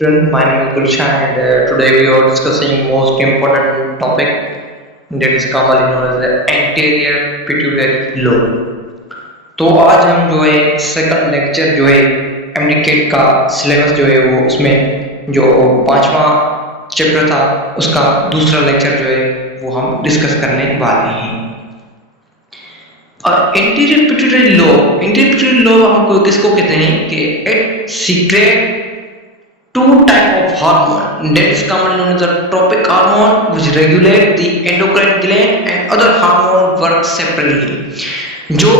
Friend, my name is Gulshan and today we are discussing most important topic that is commonly known as the anterior pituitary lobe. तो आज हम जो है second lecture जो है MDCAT का syllabus जो है वो उसमें जो पांचवा चैप्टर था उसका दूसरा लेक्चर जो है वो हम डिस्कस करने वाले हैं। और एंटीरियर पिट्यूटरी लोब हमको किसको कहते हैं कि it secret two type of hormone that is commonly known as the tropic hormone which regulate the endocrine gland and other hormone work separately। जो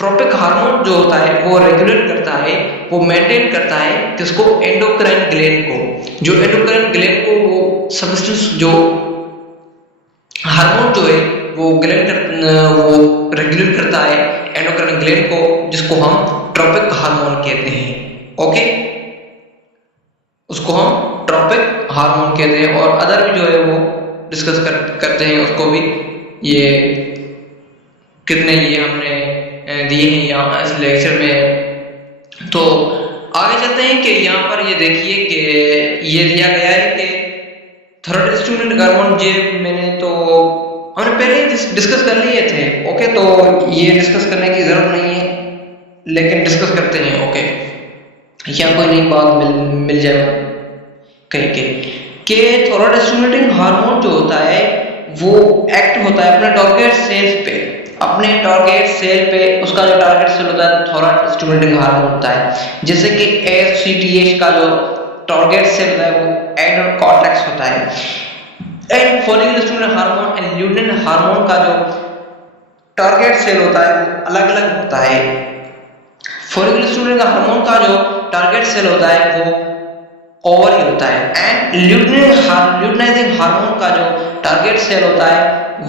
ट्रोपिक हार्मोन जो होता है वो रेगुलेट करता है, वो मेंटेन करता है किसको, एंडोक्राइन ग्लैंड को। जो एंडोक्राइन ग्लैंड को वो सबस्टेंस जो हार्मोन जो है वो वो रेगुलेट करता है एंडोक्राइन ग्लैंड को, जिसको हम ट्रोपिक हार्मोन कहते हैं। ओके, उसको हम ट्रोपिक हार्मोन कहते हैं। और अदर भी जो है वो डिस्कस करते हैं उसको भी। ये कितने ये हमने दिए हैं यहाँ इस लेक्चर में। तो आगे चलते हैं कि यहाँ पर ये देखिए कि ये दिया गया है कि थर्ड स्टूडेंट हार्मोन जे हमने पहले ही डिस्कस कर लिए थे। ओके, तो ये डिस्कस करने की जरूरत नहीं है, लेकिन डिस्कस करते हैं। ओके, या कोई नई बात मिल जाए कहीं के थोड़ा स्टिमुलेटिंग हार्मोन जो होता है वो एक्ट होता है अपने टारगेट सेल्स पे, अपने टारगेट सेल पे। उसका जो टारगेट सेल होता है थोड़ा स्टिमुलेटिंग हार्मोन होता है। जैसे कि एसीटीएच का जो टारगेट सेल होता है वो एडोकॉर्टेक्स होता है। And follicle stimulating hormone and lutein hormone का जो टारगेट सेल होता है वो अलग अलग होता है। फॉलिकल स्टिमुलेटिंग हार्मोन का जो टारगेट सेल होता है वो ओवरी होता है एंड ल्यूटिनाइजिंग हार्मोन का जो टारगेट सेल होता है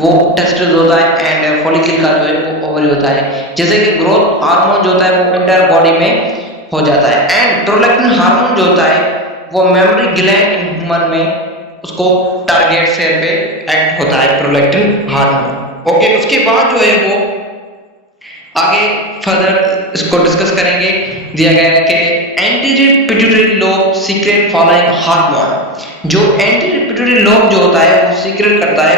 वो टेस्टिस होता है एंड फॉलिकल का जो है वो ओवरी होता है। जैसे कि ग्रोथ हार्मोन जो होता है वो इंटायर बॉडी में हो जाता है एंड प्रोलैक्टिन हार्मोन जो होता है वो मेमोरी ग्लैंड इन ह्यूमन में उसको टारगेट सेल पे एक्ट होता है प्रोलैक्टिन हार्मोन। ओके, उसके बाद जो है वो आगे फर्दर इसको डिस्कस करेंगे। दिया गया है कि anterior pituitary lobe secret following hormone. जो एंटीरियर पिट्यूटरी लोब जो होता है वो सीक्रेट करता है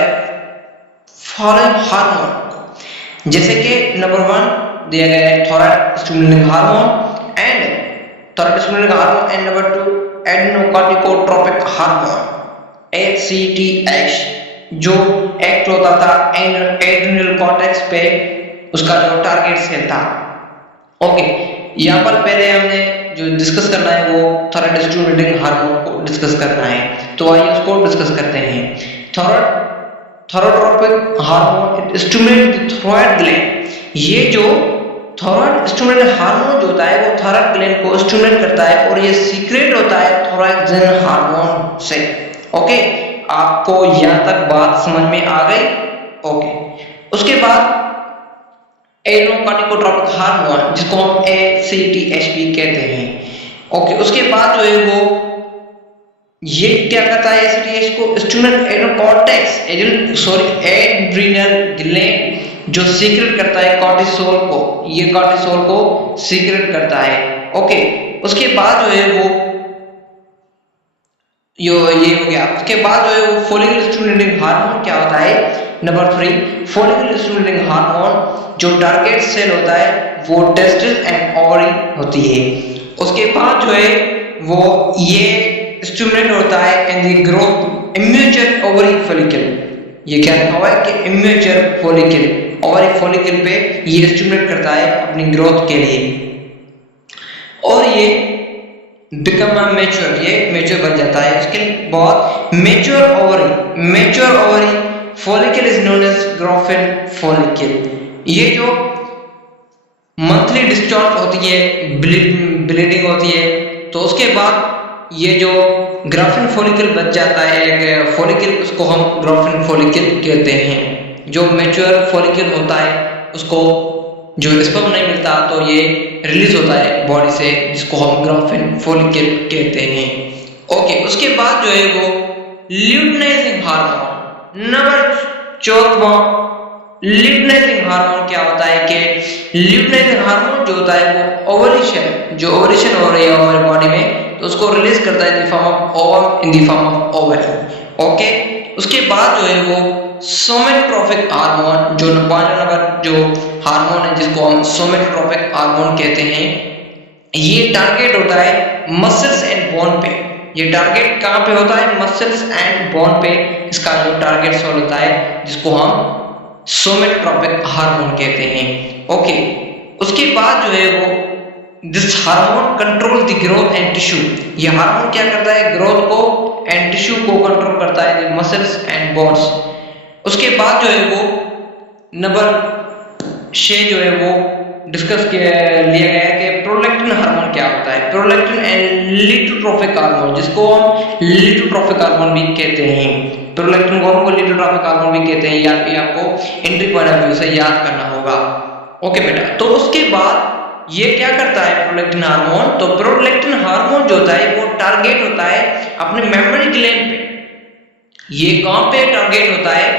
फॉलोइंग हार्मोन। जैसे कि नंबर 1 दिया गया है thyroid stimulating hormone and number 2 adrenocorticotropic hormone ACTH, जो एक्ट होता था एड्रिनल कॉर्टेक्स पे, उसका जो टारगेट सेल था। ओके, यहाँ पर पहले हमने जो डिस्कस करना है वो थायराइड स्टिमुलेटिंग हार्मोन को डिस्कस करना है। तो आइए उसको डिस्कस करते हैं। Thyrotropic hormone stimulate the thyroid gland. ये जो थायराइड स्टिमुलेटिंग हार्मोन जो होता है वो थायराइड ग्लैंड को स्टिमुलेट करता है और ये सीक्रेट होता है थायरोक्सिन हार्मोन से। ओके, आपको यहाँ तक बात समझ में आ गई? ओके, उसके बाद एडेनोकार्टिकोट्रोपिक हार्मोन जिसको हम ACTH भी कहते हैं। ओके, उसके बाद जो है वो ये क्या करता है ACTH को स्टिमुलेट एडेनोकॉर्टेक्स एड्रिनल ग्लैंड जो सीक्रेट करता है कॉर्टिसोल को। ये कॉर्टिसोल को सीक्रेट करता है। ओके, उसके बाद जो है वो ये हो गया। उसके बाद जो है वो फॉलिकल स्टिमुलेटिंग हार्मोन क्या होता है, नंबर 3 फॉलिकल स्टिमुलेटिंग हार्मोन जो टारगेट सेल होता है वो टेस्टिस एंड ओवरी होती है। उसके बाद जो है वो ये स्टिमुलेट होता है in the growth immature ovary follicle. ये क्या लिखा हुआ है कि इम्मेच्योर फॉलिकल, ओवरी फॉलिकल पे ये स्टिमुलेट करता है अपनी ग्रोथ के लिए और ये बिकम मैच्योर, ये मैच्योर बन जाता है। उसके बाद mature ovary follicle is known as graafian follicle. ये जो मंथली डिस्चार्ज होती है, ब्लीडिंग होती है, तो उसके बाद ये जो ग्राफिन फॉलिकल बच जाता है एक फॉलिकल, उसको हम ग्राफिन फॉलिकल कहते हैं। जो मैच्योर फॉलिकल होता है उसको जो स्पर्म नहीं मिलता तो ये रिलीज होता है बॉडी से, जिसको हम ग्राफिन फॉलिकल कहते हैं। ओके, उसके बाद जो है वो luteinizing hormone number 4 luteinizing hormone क्या होता है कि ल्यूटिनाइजिंग हार्मोन जो होता है वो ओवुलेशन हो रही है हमारी बॉडी में तो उसको रिलीज करता है in the form of ovum, in the form of ovary. Okay, उसके बाद जो है वो सोमेटोट्रोपिक हार्मोन, जो 5 नंबर जो हार्मोन है जिसको हम सोमेटोट्रोपिक हार्मोन कहते हैं, ये टारगेट होता है मसल्स एंड बोन पे। ये टारगेट कहाँ पे होता है? मसल्स एंड बोन पे इसका जो टारगेट सोल होता है, जिसको हम सोमेटोट्रोपिक हार्मोन कहते हैं। ओके, उसके बाद जो है वो this hormone control the growth and tissue. ये हार्मोन क्या करता है? ग्रोथ को एंड टिश्यू को कंट्रोल करता है, मसल्स एंड बोन्स। उसके बाद जो है वो नंबर 6 जो है वो डिस्कस लिया गया है कि प्रोलैक्टिन हार्मोन क्या होता है। प्रोलैक्टिन एंड लिटोट्रोपिक हार्मोन, जिसको हम लिटोट्रोपिक हार्मोन भी कहते हैं। प्रोलैक्टिन को हमको लिटोट्रोपिक हार्मोन भी कहते हैं, या आपको एंट्री पॉइंट ऑफ व्यू से याद करना होगा। ओके बेटा, तो उसके बाद ये क्या करता है प्रोलैक्टिन हार्मोन? तो प्रोलैक्टिन हार्मोन जो होता है वो टारगेट होता है अपने मेमोरी ग्लैंड पे। ये कहां पे टारगेट होता है?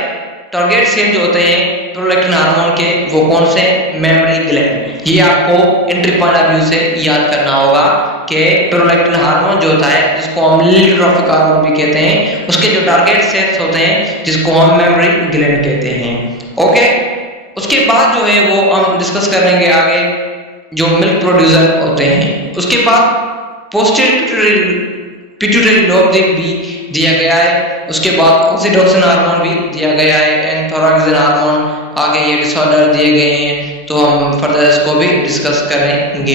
टारगेट सेल जो होते हैं प्रोलैक्टिन हार्मोन के, वो कौन से? Memory gland. ये आपको एंट्री पॉइंट ऑफ व्यू से याद करना होगा कि प्रोलैक्टिन हार्मोन जो होता है, जिसको हम लिटोट्रोपिक हार्मोन भी कहते हैं, उसके जो टारगेट सेल्स होते हैं जिसको हम मेमोरी ग्लैंड कहते हैं। ओके, उसके बाद जो है वो हम डिस्कस करेंगे आगे जो मिल्क प्रोड्यूसर होते हैं। उसके बाद पोस्टीरियर पिट्यूटरी लोब भी दिया गया है। उसके बाद ऑक्सीटोसिन हार्मोन भी दिया गया है, एंथोरेक्सिन हार्मोन, आगे ये डिसऑर्डर दिए गए हैं, तो हम फर्दर इसको भी डिस्कस करेंगे।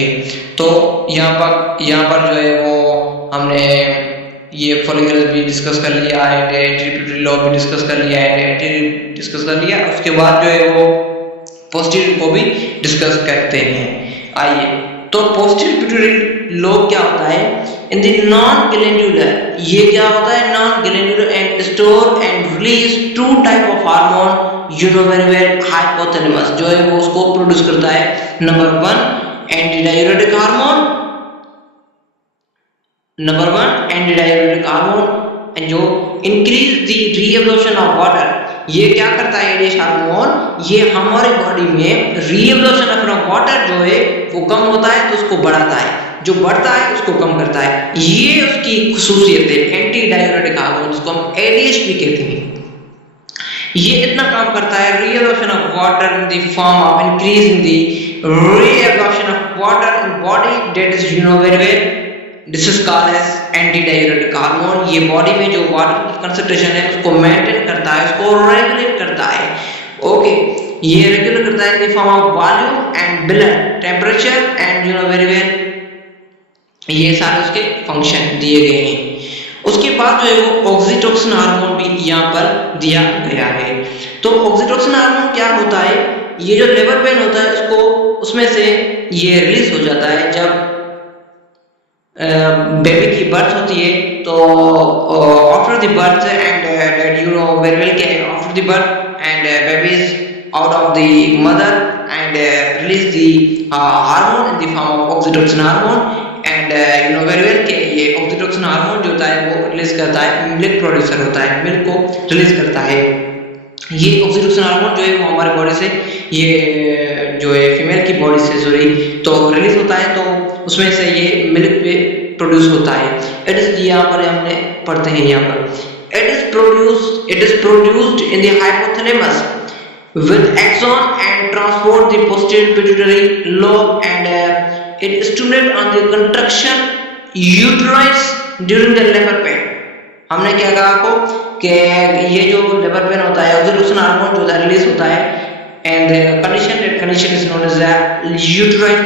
तो यहाँ पर जो है वो हमने ये फॉलिकल्स भी डिस्कस कर लिया है, पिट्यूटरी लोब भी डिस्कस कर लिया है, डिस्कस कर लिया। उसके बाद जो है वो पोस्टीरियर को भी डिस्कस करते हैं। आइए, तो पोस्टीरियर पिट्यूटरी लोब क्या होता है? इन द नॉन ग्लैंडुलर, ये क्या होता है? Non glandular and store and release 2 type of hormone, you know very well, hypothalamus जो है वो उसको प्रोड्यूस करता है। Number 1 antidiuretic hormone, number 1 antidiuretic hormone जो increase the reabsorption of water. ये क्या करता है ये हार्मोन? ये हमारे बॉडी में रीएब्जॉर्प्शन ऑफ वाटर जो है वो कम होता है तो उसको बढ़ाता है, जो बढ़ता है उसको कम करता है। ये उसकी खुसूसियत है एंटीडायूरेटिक हार्मोन, जिसको हम एडीएच भी कहते हैं। ये इतना काम करता है reabsorption of water in the form of increase in the reabsorption of water in body, that is you know very well, this is called as antidiuretic hormone. ये बॉडी में जो वाटर की कंसंट्रेशन है उसको मेंटेन करता है, उसको regulate करता है। ओके, ये रेगुलेट करता है in the form of volume and blood temperature and you know very well, ये सारे उसके फंक्शन दिए गए हैं। उसके बाद जो है वो ऑक्सीटोसिन हार्मोन भी यहाँ पर दिया गया है। तो ऑक्सीटोसिन हार्मोन क्या होता है? ये जो लेबर पेन होता है उसको, उसमें से ये रिलीज हो जाता है जब बेबी की बर्थ होती है। तो after the birth and that you know very well के after the birth and baby is out of the mother and release the hormone in the form of oxytocin hormone and you know very well के ये oxytocin hormone जो होता है वो release करता है, milk producer होता है, मिल्क को रिलीज करता है। ये ऑक्सीटोसिन हार्मोन जो है वो हमारे बॉडी से, ये जो है फीमेल की बॉडी से सॉरी तो रिलीज होता है, तो उसमें से ये मिल्क पे प्रोड्यूस होता है। इट इज, यहाँ पर हमने पढ़ते हैं यहाँ पर, it is produced in the hypothalamus with axon and transport the posterior pituitary lobe and it stimulate on the contraction uterus during the labor pain। हमने क्या कहा आपको कि ये जो लेबर पेन होता है ऑक्सीटोसिन हार्मोन जो रिलीज होता है and that condition is known as a uterine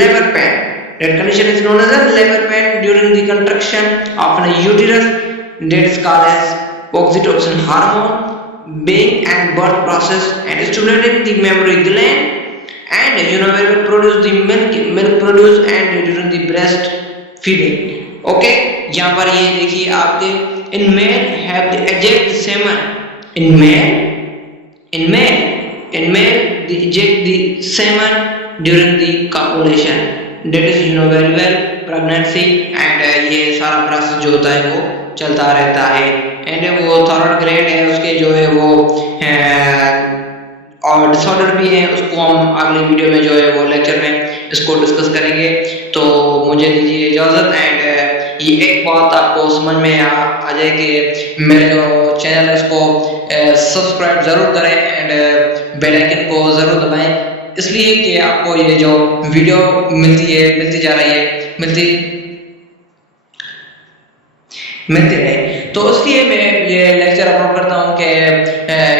labor pain। That condition is known as a labor pain during the contraction of a uterus, that is called as oxytocin hormone being and birth process and stimulating the mammary gland and you know will produce the milk produce and during the breast feeding। okay, यहाँ पर ये देखिए आपके in male have the eject semen in male they eject the semen during the copulation, that is you know very well pregnancy and ये सारा process जो होता है वो चलता रहता है। एंड वो थर्ड ग्रेड है उसके जो है वो और डिसऑर्डर भी है, उसको हम अगले वीडियो में जो है वो लेक्चर में इसको डिस्कस करेंगे। तो मुझे दीजिए इजाजत एंड ये एक बात आपको समझ में आ जाए कि मेरे जो चैनल है उसको सब्सक्राइब ज़रूर करें एंड बेल आइकन को ज़रूर दबाएं, इसलिए कि आपको ये जो वीडियो मिलती जा रही है, मिलती रहे। तो इसलिए मैं ये लेक्चर अपलोड करता हूँ कि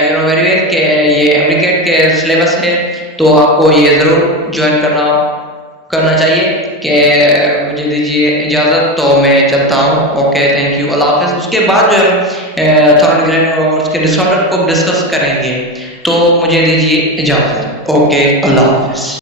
यू नो वेरी वेल कि ये एमडीकेट के सिलेबस है, तो आपको ये ज़रूर ज्वाइन करना चाहिए। कि मुझे दीजिए इजाज़त, तो मैं चलता हूँ। ओके, थैंक यू, अल्लाह हाफ़िज़। उसके बाद जो है थॉरल ग्रेन और उसके डिसऑर्डर को डिस्कस करेंगे, तो मुझे दीजिए इजाज़त। ओके, अल्लाह हाफ़िज़।